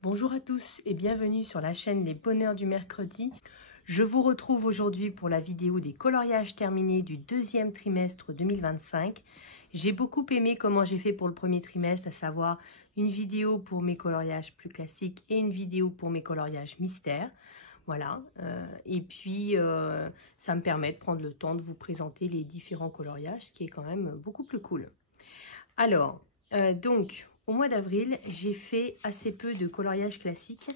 Bonjour à tous et bienvenue sur la chaîne Les Bonheurs du Mercredi. Je vous retrouve aujourd'hui pour la vidéo des coloriages terminés du deuxième trimestre 2025. J'ai beaucoup aimé comment j'ai fait pour le premier trimestre, à savoir une vidéo pour mes coloriages plus classiques et une vidéo pour mes coloriages mystères. Voilà, et puis ça me permet de prendre le temps de vous présenter les différents coloriages, ce qui est quand même beaucoup plus cool. Alors, au mois d'avril, j'ai fait assez peu de coloriage classique.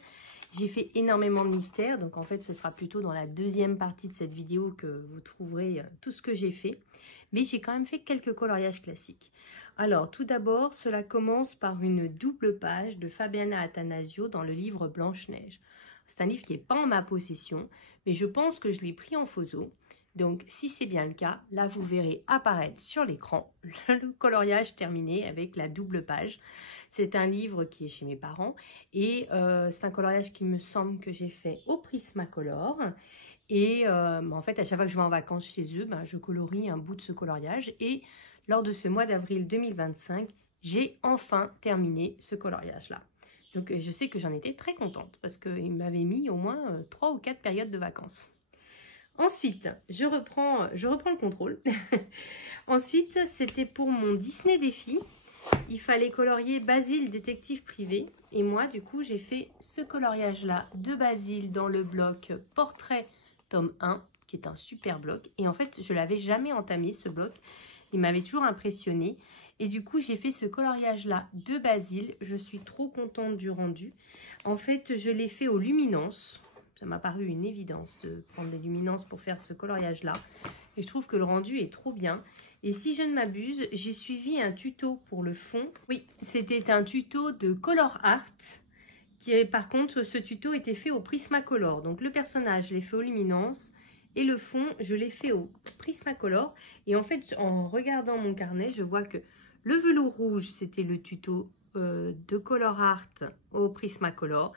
J'ai fait énormément de mystères, donc en fait, ce sera plutôt dans la deuxième partie de cette vidéo que vous trouverez tout ce que j'ai fait. Mais j'ai quand même fait quelques coloriages classiques. Alors, tout d'abord, cela commence par une double page de Fabiana Attanasio dans le livre Blanche-Neige. C'est un livre qui n'est pas en ma possession, mais je pense que je l'ai pris en photo. Donc, si c'est bien le cas, là, vous verrez apparaître sur l'écran le coloriage terminé avec la double page. C'est un livre qui est chez mes parents et c'est un coloriage qui me semble que j'ai fait au Prismacolor. Et en fait, à chaque fois que je vais en vacances chez eux, je colorie un bout de ce coloriage. Et lors de ce mois d'avril 2025, j'ai enfin terminé ce coloriage-là. Donc, je sais que j'en étais très contente parce qu'il m'avait mis au moins 3 ou 4 périodes de vacances. Ensuite, je reprends le contrôle. Ensuite, c'était pour mon Disney défi. Il fallait colorier Basile, détective privé. Et moi, du coup, j'ai fait ce coloriage-là de Basile dans le bloc Portrait tome 1, qui est un super bloc. Et en fait, je ne l'avais jamais entamé, ce bloc. Il m'avait toujours impressionné. Et du coup, j'ai fait ce coloriage-là de Basile. Je suis trop contente du rendu. En fait, je l'ai fait aux luminances. Ça m'a paru une évidence de prendre des luminances pour faire ce coloriage-là. Et je trouve que le rendu est trop bien. Et si je ne m'abuse, j'ai suivi un tuto pour le fond. Oui, c'était un tuto de Color Art. Par contre, ce tuto était fait au Prismacolor. Donc le personnage, je l'ai fait aux luminances. Et le fond, je l'ai fait au Prismacolor. Et en fait, en regardant mon carnet, je vois que le velours rouge, c'était le tuto de Color Art au Prismacolor.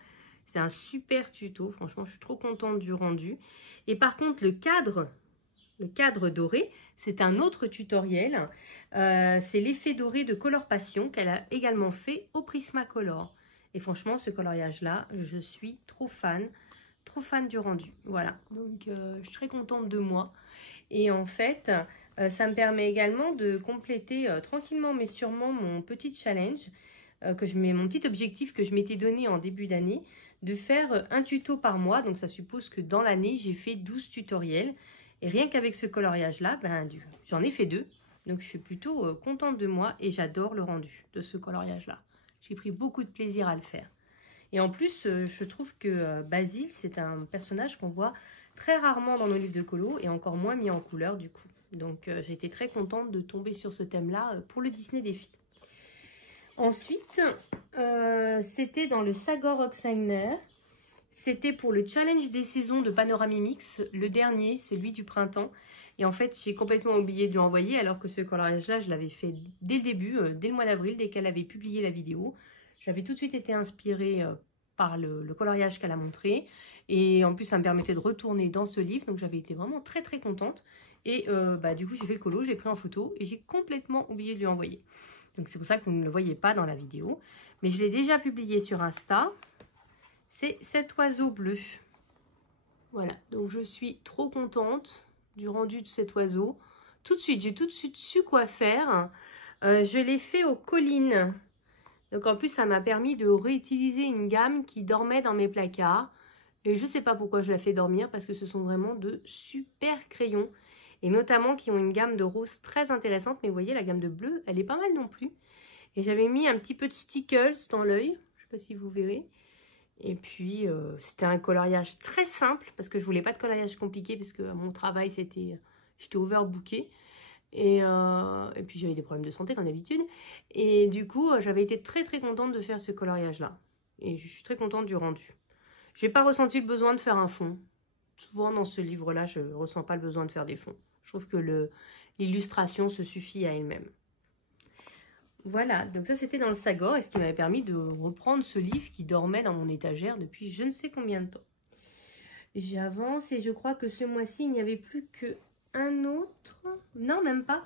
C'est un super tuto, franchement, je suis trop contente du rendu. Et par contre, le cadre doré, c'est un autre tutoriel. C'est l'effet doré de Color Passion qu'elle a également fait au Prismacolor. Et franchement, ce coloriage-là, je suis trop fan du rendu. Voilà, donc je suis très contente de moi. Et en fait, ça me permet également de compléter tranquillement mais sûrement mon petit challenge, mon petit objectif que je m'étais donné en début d'année, de faire un tuto par mois. Donc ça suppose que dans l'année, j'ai fait 12 tutoriels. Et rien qu'avec ce coloriage-là, j'en ai fait 2. Donc je suis plutôt contente de moi et j'adore le rendu de ce coloriage-là. J'ai pris beaucoup de plaisir à le faire. Et en plus, je trouve que Basile, c'est un personnage qu'on voit très rarement dans nos livres de colo et encore moins mis en couleur du coup. Donc j'ai été très contente de tomber sur ce thème-là pour le Disney défi. Ensuite, c'était dans le Sagor Oxeigner. C'était pour le challenge des saisons de Panoramimix, le dernier, celui du printemps. Et en fait, j'ai complètement oublié de lui envoyer alors que ce coloriage-là, je l'avais fait dès le début, dès le mois d'avril, dès qu'elle avait publié la vidéo. J'avais tout de suite été inspirée par le coloriage qu'elle a montré. Et en plus, ça me permettait de retourner dans ce livre. Donc, j'avais été vraiment très, très contente. Et du coup, j'ai fait le colo, j'ai pris en photo et j'ai complètement oublié de lui envoyer. Donc, c'est pour ça que vous ne le voyez pas dans la vidéo. Mais je l'ai déjà publié sur Insta. C'est cet oiseau bleu. Voilà. Donc, je suis trop contente du rendu de cet oiseau. Tout de suite, j'ai tout de suite su quoi faire. Je l'ai fait aux collines. Donc, en plus, ça m'a permis de réutiliser une gamme qui dormait dans mes placards. Et je ne sais pas pourquoi je la fais dormir, parce que ce sont vraiment de super crayons. Et notamment qui ont une gamme de rose très intéressante. Mais vous voyez, la gamme de bleu, elle est pas mal non plus. Et j'avais mis un petit peu de stickles dans l'œil. Je ne sais pas si vous verrez. Et puis, c'était un coloriage très simple. Parce que je ne voulais pas de coloriage compliqué. Parce que à mon travail, j'étais overbookée. Et puis, j'avais des problèmes de santé comme d'habitude. Et du coup, j'avais été très très contente de faire ce coloriage-là. Et je suis très contente du rendu. Je n'ai pas ressenti le besoin de faire un fond. Souvent, dans ce livre-là, je ne ressens pas le besoin de faire des fonds. Je trouve que l'illustration se suffit à elle-même. Voilà, donc ça, c'était dans le Sagor, et ce qui m'avait permis de reprendre ce livre qui dormait dans mon étagère depuis je ne sais combien de temps. J'avance, et je crois que ce mois-ci, il n'y avait plus qu'un autre. Non, même pas.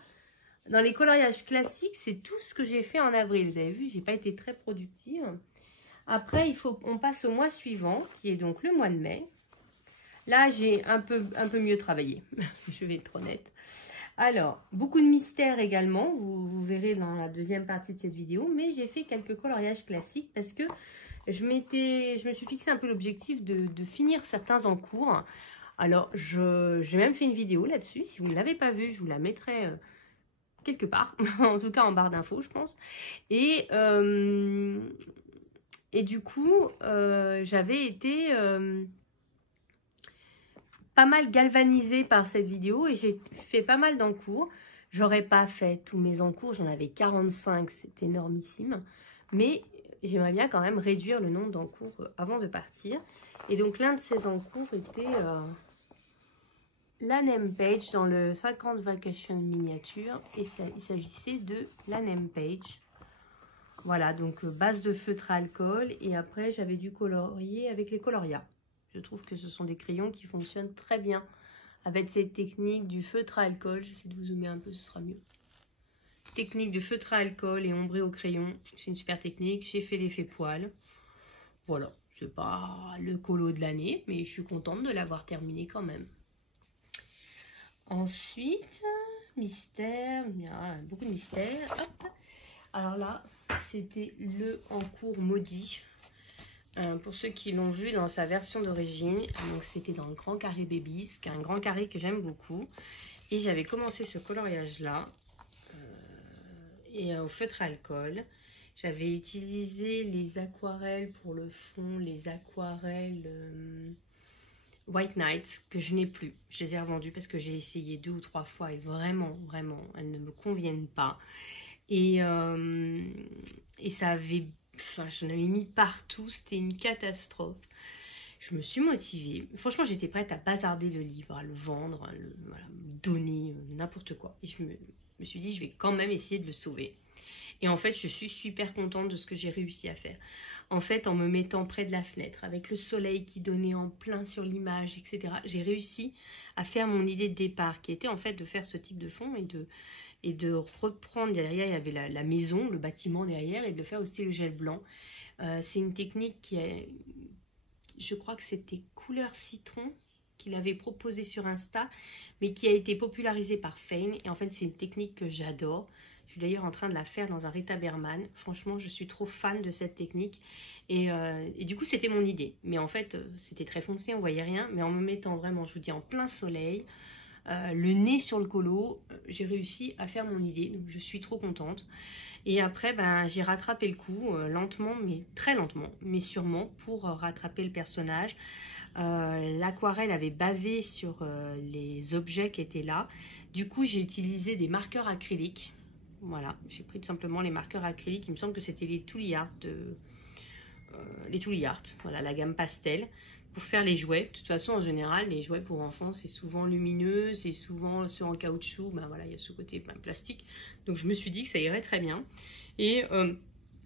Dans les coloriages classiques, c'est tout ce que j'ai fait en avril. Vous avez vu, je n'ai pas été très productive. Après, on passe au mois suivant, qui est donc le mois de mai. Là, j'ai un peu mieux travaillé, je vais être honnête. Alors, beaucoup de mystères également, vous verrez dans la deuxième partie de cette vidéo, mais j'ai fait quelques coloriages classiques parce que je me suis fixé un peu l'objectif de finir certains en cours. Alors, j'ai même fait une vidéo là-dessus, si vous ne l'avez pas vue, je vous la mettrai quelque part, en tout cas en barre d'infos, je pense. Et du coup, j'avais été pas mal galvanisée par cette vidéo et j'ai fait pas mal d'encours. J'aurais pas fait tous mes encours, j'en avais 45, c'est énormissime. Mais j'aimerais bien quand même réduire le nombre d'encours avant de partir. Et donc l'un de ces encours était la name page dans le 50 Vacation miniature. Et il s'agissait de la name page. Voilà, donc base de feutre à alcool. Et après, j'avais dû colorier avec les Coloria. Je trouve que ce sont des crayons qui fonctionnent très bien avec cette technique du feutre à alcool. J'essaie de vous zoomer un peu, ce sera mieux. Technique de feutre à alcool et ombré au crayon. C'est une super technique. J'ai fait l'effet poil. Voilà, c'est pas le colo de l'année, mais je suis contente de l'avoir terminé quand même. Ensuite, mystère. Il y a beaucoup de mystères. Hop. Alors là, c'était le encours maudit. Pour ceux qui l'ont vu dans sa version d'origine, donc c'était dans le grand carré Babies, qui est un grand carré que j'aime beaucoup. Et j'avais commencé ce coloriage-là, et au feutre à alcool. J'avais utilisé les aquarelles pour le fond, les aquarelles White Nights, que je n'ai plus. Je les ai revendues parce que j'ai essayé 2 ou 3 fois et vraiment, elles ne me conviennent pas. Et ça avait... Enfin, j'en avais mis partout, c'était une catastrophe. Je me suis motivée. Franchement, j'étais prête à bazarder le livre, à le vendre, à voilà, me donner n'importe quoi. Et je me suis dit, je vais quand même essayer de le sauver. Et en fait, je suis super contente de ce que j'ai réussi à faire. En fait, en me mettant près de la fenêtre, avec le soleil qui donnait en plein sur l'image, etc., j'ai réussi à faire mon idée de départ, qui était en fait de faire ce type de fond et de reprendre derrière, il y avait la maison, le bâtiment derrière, et de le faire au stylo gel blanc. C'est une technique qui est, je crois que c'était Couleur Citron, qu'il avait proposé sur Insta, mais qui a été popularisée par Fane. Et en fait, c'est une technique que j'adore. Je suis d'ailleurs en train de la faire dans un Rita Berman. Franchement, je suis trop fan de cette technique. Et du coup, c'était mon idée. Mais en fait, c'était très foncé, on voyait rien. Mais en me mettant vraiment, je vous dis, en plein soleil, le nez sur le colo, j'ai réussi à faire mon idée. Donc, je suis trop contente. Et après, ben, j'ai rattrapé le coup, lentement, mais très lentement, mais sûrement, pour rattraper le personnage. L'aquarelle avait bavé sur les objets qui étaient là. Du coup, j'ai utilisé des marqueurs acryliques. Voilà, j'ai pris tout simplement les marqueurs acryliques. Il me semble que c'était les Tooly Art, voilà, la gamme pastel, pour faire les jouets. De toute façon, en général, les jouets pour enfants, c'est souvent lumineux, c'est souvent ceux en caoutchouc. Ben voilà, il y a ce côté plastique. Donc, je me suis dit que ça irait très bien. Et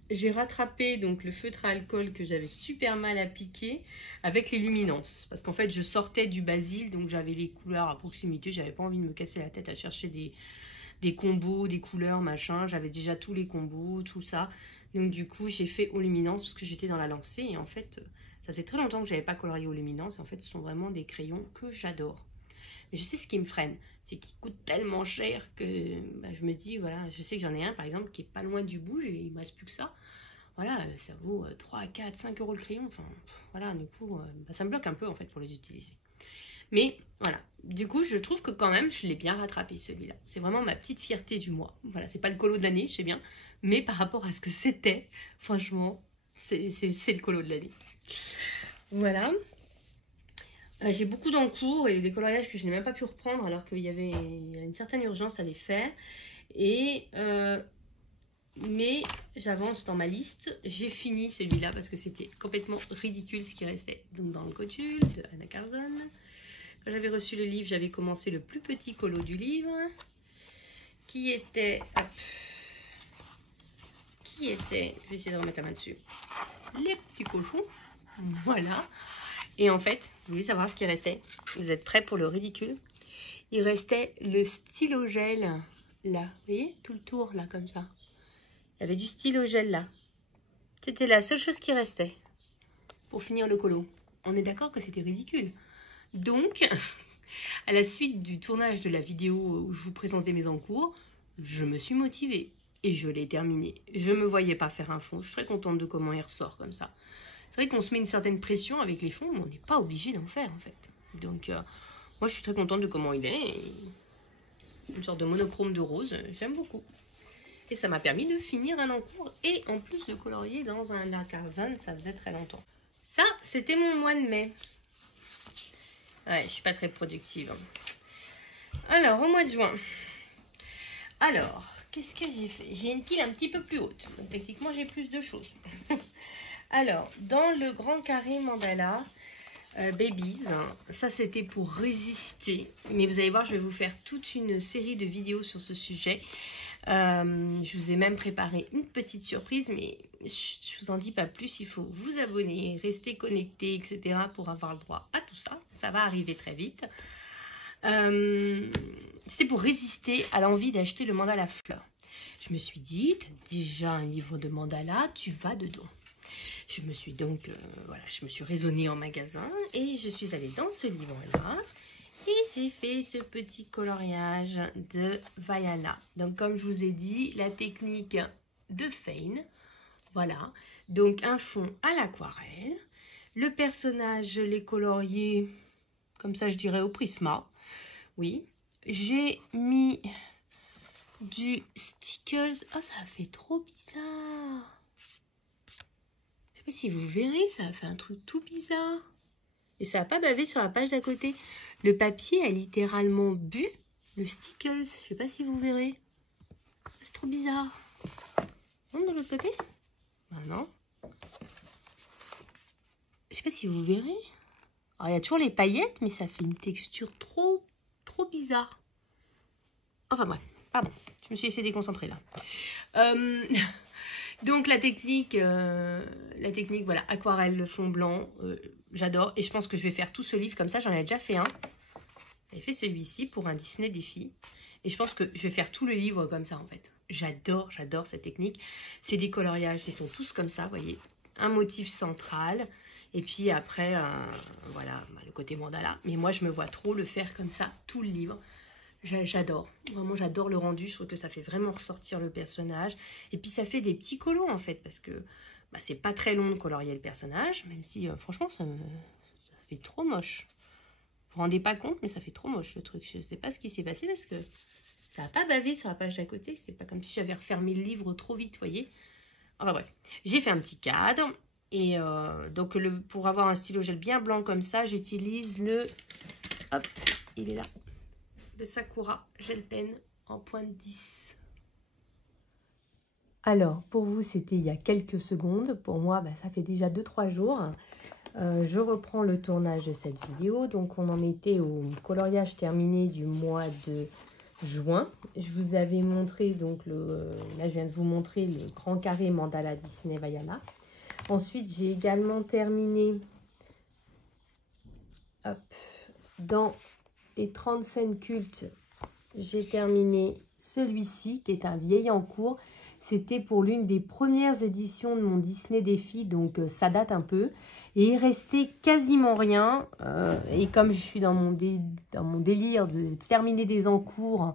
j'ai rattrapé donc le feutre à alcool que j'avais super mal appliqué avec les luminances. Parce qu'en fait, je sortais du basil, donc j'avais les couleurs à proximité. J'avais pas envie de me casser la tête à chercher des combos, des couleurs, machin. J'avais déjà tous les combos, tout ça. Donc du coup, j'ai fait aux luminances parce que j'étais dans la lancée. Et en fait, ça faisait très longtemps que j'avais pas colorié aux luminances. Et en fait, ce sont vraiment des crayons que j'adore. Mais je sais ce qui me freine. C'est qu'ils coûtent tellement cher que bah, je me dis, voilà, je sais que j'en ai un par exemple qui est pas loin du bout. Et il me reste plus que ça. Voilà, ça vaut 3, 4, 5 euros le crayon. Enfin, voilà, du coup, bah, ça me bloque un peu en fait pour les utiliser. Mais voilà, du coup, je trouve que quand même, je l'ai bien rattrapé celui-là. C'est vraiment ma petite fierté du mois. Voilà, c'est pas le colo de l'année, je sais bien. Mais par rapport à ce que c'était, franchement, c'est le colo de l'année. Voilà. J'ai beaucoup d'encours et des coloriages que je n'ai même pas pu reprendre alors qu'il y avait une certaine urgence à les faire. Et... mais j'avance dans ma liste. J'ai fini celui-là parce que c'était complètement ridicule ce qui restait. Donc dans le Cotule de Anna Carson. Quand j'avais reçu le livre, j'avais commencé le plus petit colo du livre. Qui était... Hop, qui était... Je vais essayer de remettre la main dessus. Les petits cochons. Voilà. Et en fait, vous voulez savoir ce qui restait? Vous êtes prêts pour le ridicule? Il restait le stylo gel là. Vous voyez? Tout le tour là, comme ça. Il y avait du stylo gel là. C'était la seule chose qui restait pour finir le colo. On est d'accord que c'était ridicule. Donc, à la suite du tournage de la vidéo où je vous présentais mes encours, je me suis motivée et je l'ai terminé. Je ne me voyais pas faire un fond. Je suis très contente de comment il ressort comme ça. C'est vrai qu'on se met une certaine pression avec les fonds, mais on n'est pas obligé d'en faire en fait. Donc, moi je suis très contente de comment il est. Une sorte de monochrome de rose, j'aime beaucoup. Et ça m'a permis de finir un encours et en plus de colorier dans un dark Arzon, ça faisait très longtemps. Ça, c'était mon mois de mai. Ouais, je suis pas très productive. Alors, au mois de juin. Alors, qu'est-ce que j'ai fait? J'ai une pile un petit peu plus haute. Donc, techniquement, j'ai plus de choses. Alors, dans le grand carré mandala, Babies, ça c'était pour résister. Mais vous allez voir, je vais vous faire toute une série de vidéos sur ce sujet. Je vous ai même préparé une petite surprise, mais je vous en dis pas plus. Il faut vous abonner, rester connecté, etc. pour avoir le droit à tout ça. Ça va arriver très vite. C'était pour résister à l'envie d'acheter le mandala fleur. Je me suis dit, t'as déjà un livre de mandala, tu vas dedans. Je me suis donc, voilà, je me suis raisonnée en magasin et je suis allée dans ce livre-là. Et j'ai fait ce petit coloriage de Vaiana. Donc, comme je vous ai dit, la technique de Fane. Voilà. Donc, un fond à l'aquarelle. Le personnage, je l'ai colorié, comme ça, je dirais au Prisma. Oui. J'ai mis du Stickles. Oh, ça fait trop bizarre. Je sais pas si vous verrez, ça a fait un truc tout bizarre. Et ça n'a pas bavé sur la page d'à côté. Le papier a littéralement bu le Stickles. Je ne sais pas si vous verrez. C'est trop bizarre. De l'autre côté? Ben non. Je ne sais pas si vous verrez. Alors, il y a toujours les paillettes, mais ça fait une texture trop bizarre. Enfin bref, pardon. Je me suis laissée déconcentrer là. Donc la technique, voilà, aquarelle, le fond blanc, j'adore. Et je pense que je vais faire tout ce livre comme ça. J'en ai déjà fait un. J'ai fait celui-ci pour un Disney des filles. Et je pense que je vais faire tout le livre comme ça en fait. J'adore cette technique. C'est des coloriages, ils sont tous comme ça, vous voyez. Un motif central. Et puis après, voilà, le côté mandala. Mais moi, je me vois trop le faire comme ça, tout le livre. J'adore, vraiment j'adore le rendu, je trouve que ça fait vraiment ressortir le personnage. Et puis ça fait des petits colos en fait, parce que bah, c'est pas très long de colorier le personnage, même si franchement ça fait trop moche. Vous vous rendez pas compte, mais ça fait trop moche le truc. Je sais pas ce qui s'est passé parce que ça n'a pas bavé sur la page d'à côté. C'est pas comme si j'avais refermé le livre trop vite, vous voyez. Enfin bref, j'ai fait un petit cadre. Et donc pour avoir un stylo gel bien blanc comme ça, j'utilise le... Hop, il est là. De Sakura Gel Pen en pointe 10. Alors, pour vous, c'était il y a quelques secondes. Pour moi, bah, ça fait déjà 2-3 jours. Je reprends le tournage de cette vidéo. Donc, on en était au coloriage terminé du mois de juin. Je vous avais montré, donc, là, je viens de vous montrer le grand carré mandala Disney Vaiana. Ensuite, j'ai également terminé dans les 30 scènes cultes. J'ai terminé celui-ci qui est un vieil en cours. C'était pour l'une des premières éditions de mon Disney des filles, donc ça date un peu. Et il restait quasiment rien. Et comme je suis dans mon délire de terminer des encours,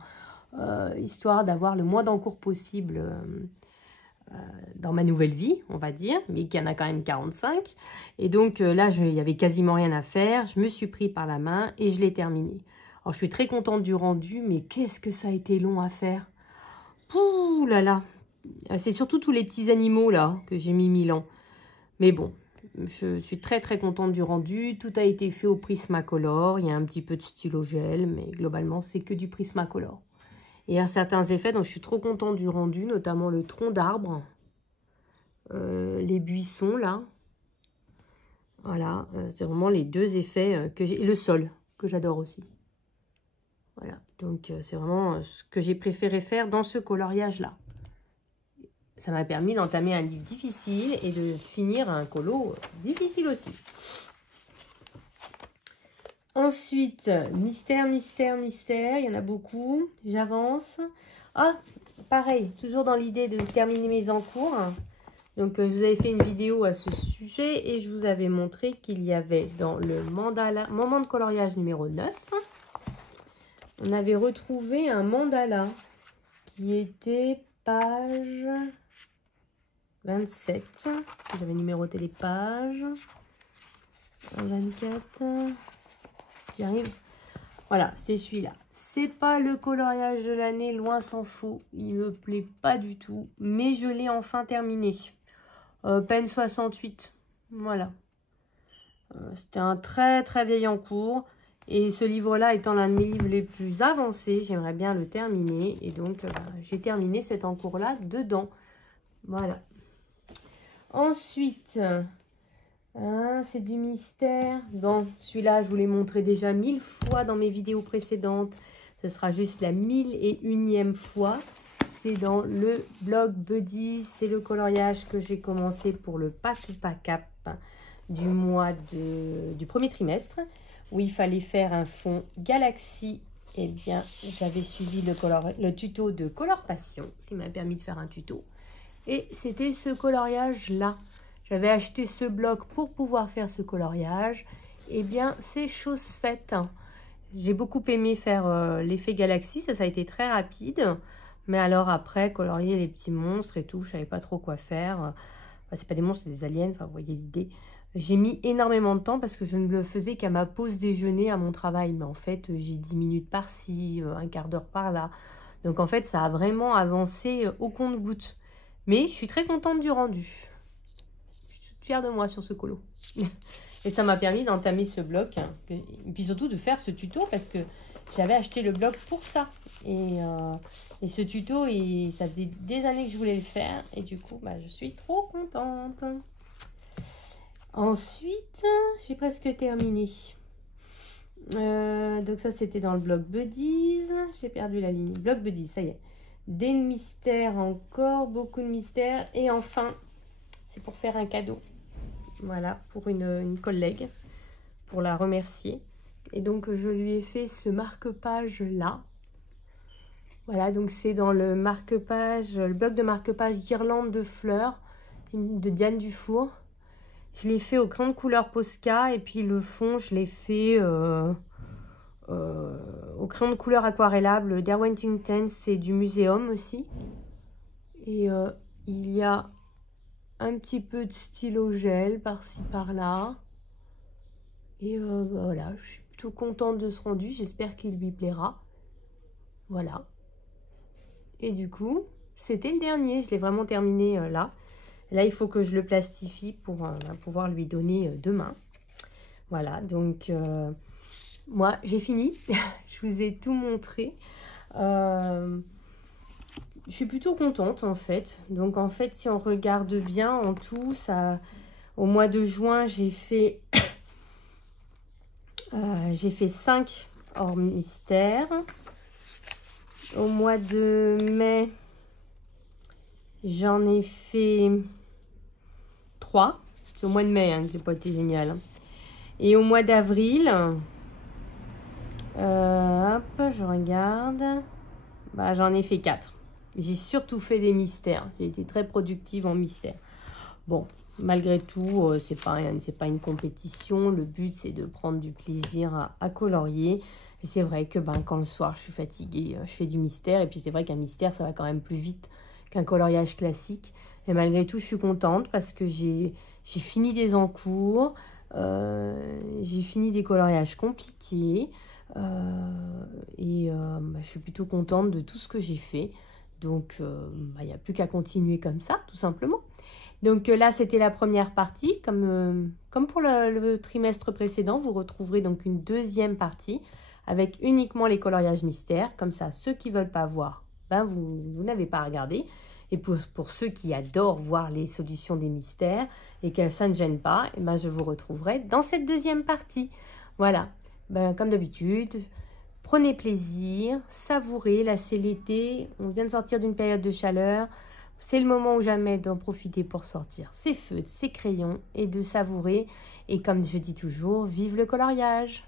histoire d'avoir le moins d'encours possible dans ma nouvelle vie, on va dire, mais qu'il y en a quand même 45. Et donc là, il n'y avait quasiment rien à faire. Je me suis pris par la main et je l'ai terminé. Alors, je suis très contente du rendu, mais qu'est-ce que ça a été long à faire. Pouh là là. C'est surtout tous les petits animaux là que j'ai mis 1000 ans. Mais bon, je suis très contente du rendu. Tout a été fait au Prismacolor. Il y a un petit peu de stylo gel, mais globalement, c'est que du Prismacolor. Et il y a certains effets dont je suis trop contente du rendu, notamment le tronc d'arbre, les buissons là. Voilà, c'est vraiment les deux effets que j'ai. Et le sol, que j'adore aussi. Voilà, donc c'est vraiment ce que j'ai préféré faire dans ce coloriage-là. Ça m'a permis d'entamer un livre difficile et de finir un colo difficile aussi. Ensuite, mystère, il y en a beaucoup. J'avance. Ah, pareil, toujours dans l'idée de terminer mes encours. Donc, je vous avais fait une vidéo à ce sujet et je vous avais montré qu'il y avait dans le mandala, moment de coloriage numéro 9, on avait retrouvé un mandala qui était page 27. J'avais numéroté les pages. 24. J'y arrive. Voilà, c'était celui-là. C'est pas le coloriage de l'année, loin s'en faut. Il me plaît pas du tout. Mais je l'ai enfin terminé. Peine 68. Voilà. C'était un très très vieil en cours. Et ce livre-là étant l'un de mes livres les plus avancés, j'aimerais bien le terminer. Et donc, j'ai terminé cet encours-là dedans. Voilà. Ensuite, c'est du mystère. Bon, celui-là, je vous l'ai montré déjà 1000 fois dans mes vidéos précédentes. Ce sera juste la 1001e fois. C'est dans le blog Buddies. C'est le coloriage que j'ai commencé pour le Pack Cap du mois du premier trimestre, où il fallait faire un fond Galaxy. Eh bien, j'avais suivi le tuto de Color Passion. Ça m'a permis de faire un tuto. Et c'était ce coloriage-là. J'avais acheté ce bloc pour pouvoir faire ce coloriage. Eh bien, c'est chose faite. J'ai beaucoup aimé faire l'effet Galaxy. Ça a été très rapide. Mais alors après, colorier les petits monstres et tout, je savais pas trop quoi faire. Enfin, c'est pas des monstres, c'est des aliens. Enfin, vous voyez l'idée. J'ai mis énormément de temps parce que je ne le faisais qu'à ma pause déjeuner à mon travail. Mais en fait, j'ai 10 minutes par-ci, un quart d'heure par-là. Donc en fait, ça a vraiment avancé au compte-gouttes. Mais je suis très contente du rendu. Je suis fière de moi sur ce colo. Et ça m'a permis d'entamer ce bloc. Et puis surtout de faire ce tuto parce que j'avais acheté le bloc pour ça. Et ce tuto, ça faisait des années que je voulais le faire. Et du coup, je suis trop contente. Ensuite, j'ai presque terminé. Donc ça, c'était dans le blog Buddies. J'ai perdu la ligne. Blog Buddies, ça y est. Des mystères encore, beaucoup de mystères. Et enfin, c'est pour faire un cadeau. Voilà, pour une collègue, pour la remercier. Et donc, je lui ai fait ce marque-page là. Voilà, donc c'est dans le marque-page, le bloc de marque-page Guirlande de fleurs de Diane Dufour. Je l'ai fait au crayon de couleur Posca et puis le fond, je l'ai fait au crayon de couleur aquarellable d'Erwan Tinten, c'est du Muséum aussi. Et il y a un petit peu de stylo gel par-ci par-là. Et voilà, je suis plutôt contente de ce rendu, j'espère qu'il lui plaira. Voilà. Et du coup, c'était le dernier, je l'ai vraiment terminé là. Là, il faut que je le plastifie pour pouvoir lui donner demain. Voilà, donc moi, j'ai fini. Je vous ai tout montré. Je suis plutôt contente, en fait. Donc, en fait, si on regarde bien, en tout, ça, au mois de juin, j'ai fait 5 hors mystère. Au mois de mai, j'en ai fait 3. C'est au mois de mai que j'ai pas été génial. Et au mois d'avril, hop, je regarde. J'en ai fait 4. J'ai surtout fait des mystères. J'ai été très productive en mystère. Bon, malgré tout, c'est pas une compétition. Le but, c'est de prendre du plaisir à colorier. Et c'est vrai que quand le soir, je suis fatiguée, je fais du mystère. Et puis, c'est vrai qu'un mystère, ça va quand même plus vite qu'un coloriage classique. Et malgré tout, je suis contente parce que j'ai fini des encours. J'ai fini des coloriages compliqués. Je suis plutôt contente de tout ce que j'ai fait. Donc, il n'y a plus qu'à continuer comme ça, tout simplement. Donc là, c'était la première partie. Comme pour le trimestre précédent, vous retrouverez donc une deuxième partie avec uniquement les coloriages mystères. Comme ça, ceux qui ne veulent pas voir, vous n'avez pas à regarder. Et pour ceux qui adorent voir les solutions des mystères et que ça ne gêne pas, je vous retrouverai dans cette deuxième partie. Voilà, comme d'habitude, prenez plaisir, savourez. Là, c'est l'été, on vient de sortir d'une période de chaleur. C'est le moment ou jamais d'en profiter pour sortir ses feutres, ses crayons et de savourer. Et comme je dis toujours, vive le coloriage!